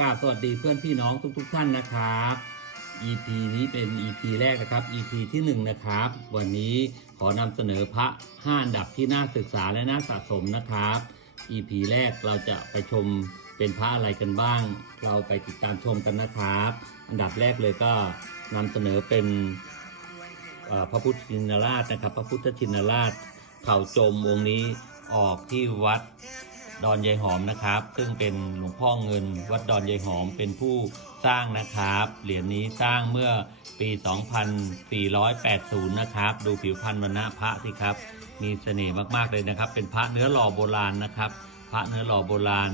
กราบสวัสดีเพื่อนพี่น้องทุกๆทท่านนะครับ EP นี้เป็น EP แรกนะครับ EP ที่1นะครับ วันนี้ขอนำเสนอพระห้าอันดับที่น่าศึกษาและน่าสะสมนะครับ EP แรกเราจะไปชมเป็นพระอะไรกันบ้าง เราไปติดตามชมกันนะครับ อันดับแรกเลยก็นำเสนอเป็นพระพุทธชินราชนะครับ พระพุทธชินราช เข่าจมองค์นี้ออกที่วัด ดอนยายหอมนะครับ ซึ่งเป็นหลวงพ่อเงิน วัดดอนยายหอมเป็นผู้สร้างนะครับ เหรียญนี้สร้างเมื่อปี 2480 นะครับ ดูผิวพรรณวันณะพระสิครับ มีเสน่ห์มากๆเลยนะครับ เป็นพระเนื้อหล่อโบราณนะครับ พระเนื้อหล่อโบราณ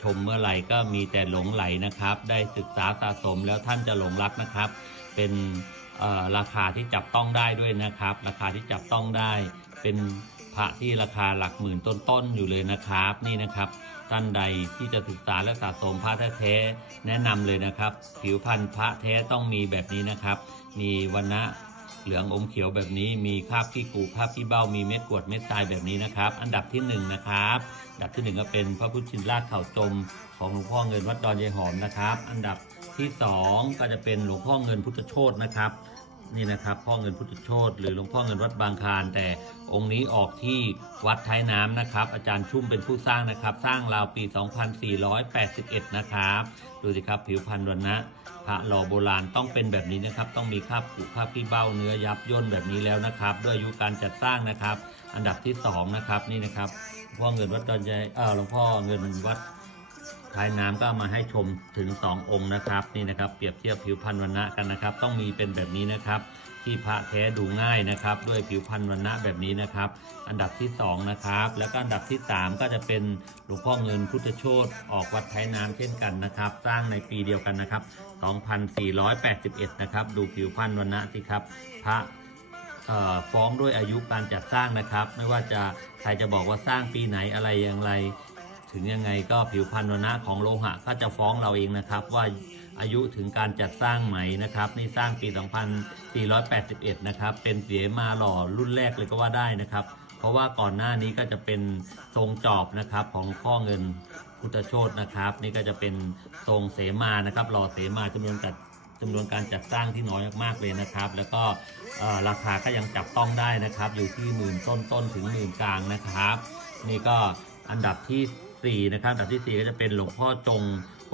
ชมเมื่อไหร่ก็มีแต่หลงไหลนะครับ ได้ศึกษาสะสมแล้วท่านจะหลงรักนะครับ เป็นราคาที่จับต้องได้ด้วยนะครับ ราคาที่จับต้องได้เป็น พระที่ราคาหลักหมื่นต้นๆอยู่เลยนะครับ นี่นะครับท่านใดที่จะศึกษาและสะสมพระแท้แนะนำเลยนะครับ ผิวพรรณพระแท้ต้องมีแบบนี้นะครับ มีวันนะเหลืองอมเขียวแบบนี้มีคราบขี้กูคราบขี้เบ้ามีเม็ดกวดเม็ดทรายแบบนี้นะครับ อันดับที่หนึ่งนะครับอันดับที่หนึ่งก็เป็นพระพุทธชินราชเข่าจมของหลวงพ่อเงินวัดดอนยายหอมนะครับ อันดับที่สองก็จะเป็นหลวงพ่อเงินพุทธโชตนะครับ นี่นะครับ พ่อเงินพุทธโชตหรือหลวงพ่อเงินวัดบางคานแต่องค์นี้ออกที่วัดท้ายน้ำนะครับ อาจารย์ชุ่มเป็นผู้สร้างนะครับ สร้างราวปี 2481 นะครับ ดูสิครับผิวพรรณวันนะพระหล่อโบราณต้องเป็นแบบนี้นะครับ ต้องมีคราบกุคราบขี้เบ้าเนื้อยับย่นแบบนี้แล้วนะครับ ด้วยอายุการจัดสร้างนะครับ อันดับที่สองนะครับนี่นะครับพ่อเงินวัดดอนยายเออหลวงพ่อเงินวัด ท้ายน้ำก็ามาให้ชมถึง 2 องค์นะครับนี่นะครับเปรียบเทียบผิวพรรณวันณะกันนะครับ ต้องมีเป็นแบบนี้นะครับ ที่พระแท้ดูง่ายนะครับ ด้วยผิวพรรณวันณะแบบนี้นะครับ อันดับที่ 2 นะครับ แล้วก็อันดับที่ 3 ก็จะเป็นหลวงพ่อเงินพุทธโชตออกวัดท้ายน้ำเช่นกันนะครับ สร้างในปีเดียวกันนะครับ 2481 นะครับ ดูผิวพรรณวันณะสิครับพระเอ่อฟ้องด้วยอายุการจัดสร้างนะครับ ไม่ว่าจะใครจะบอกว่าสร้างปีไหนอะไรอย่างไร ถึงยังไงก็ผิวพรรณวนะของโลหะก็จะฟ้องเราเองนะครับ ว่าอายุถึงการจัดสร้างไหมนะครับ นี่สร้างปี 2481 นะครับ เป็นเสียมาหล่อรุ่นแรกเลยก็ว่าได้นะครับ เพราะว่าก่อนหน้านี้ก็จะเป็นทรงจอบนะครับของหลวงพ่อเงินพุทธโชตนะครับ นี่ก็จะเป็นทรงเสมานะครับหล่อเสมาจำนวนจัดจำนวนการจัดสร้างที่น้อยมากๆเลยนะครับ แล้วก็ราคาก็ยังจับต้องได้นะครับ อยู่ที่หมื่นต้นต้นๆถึงหมื่นกลางนะครับ นี่ก็อันดับที่ 4นะครับอันดับทีสี่4ก็จะเป็นหลวงพ่อจง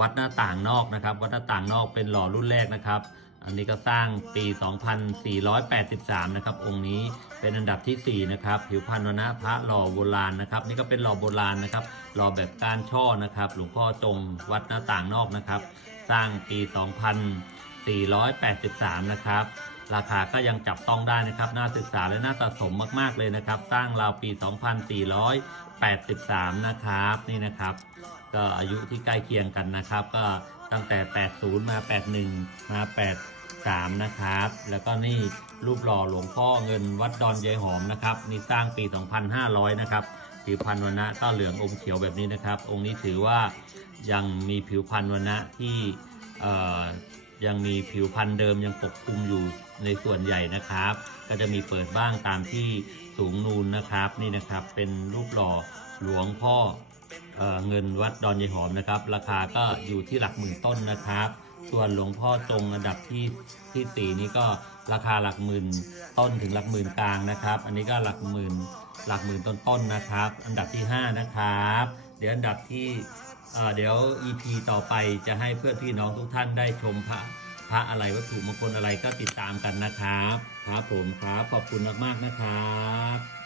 วัดหน้าต่างนอกนะครับ วัดหน้าต่างนอกเป็นหล่อรุ่นแรกนะครับ อันนี้ก็สร้างปี 2483 นะครับ องค์นี้เป็นอันดับทีสี่ 4 นะครับ ผิวพรรณวนะพระหล่อโบราณนะครับ นี่ก็เป็นหล่อโบราณนะครับ หล่อแบบก้านช่อนะครับ หลวงพ่อจงวัดหน้าต่างนอกนะครับ สร้างปี 2483 นะครับ ราคาก็ยังจับต้องได้นะครับน่าศึกษาและน่าสะสมมาก ๆ เลยนะครับ สร้างราวปี 2483 นะครับ นี่นะครับ ก็อายุที่ใกล้เคียงกันนะครับ ก็ตั้งแต่ 80 มา 81 มา 83 นะครับ แล้วก็นี่รูปหล่อหลวงพ่อเงินวัดดอนยายหอมนะครับ นี่สร้างปี 2500 นะครับผิวพรรณวนะก็เหลืองอมเขียวแบบนี้นะครับ องค์นี้ถือว่ายังมีผิวพรรณวันะที่ ยังมีผิวพรรณเดิมยังปกคลุมอยู่ในส่วนใหญ่นะครับ ก็จะมีเปิดบ้างตามที่สูงนูนนะครับ นี่นะครับเป็นรูปหล่อหลวงพ่อเอเงินวัดดอนยายหอมนะครับ ราคาก็อยู่ที่หลักหมื่นต้นนะครับ ส่วนหลวงพ่อจงอันดับที่ที่สี่นี้ก็ราคาหลักหมื่นต้นถึงหลักหมื่นกลางนะครับ อันนี้ก็หลักหมื่นหลักหมื่นต้นๆนนะครับ อันดับที่ 5 นะครับ เดี๋ยวอันดับที่ เดี๋ยว EP ต่อไปจะให้เพื่อนพี่น้องทุกท่านได้ชมพระพระอะไรวัตถุมงคลอะไรก็ติดตามกันนะครับ ครับผมครับขอบคุณมากๆนะครับ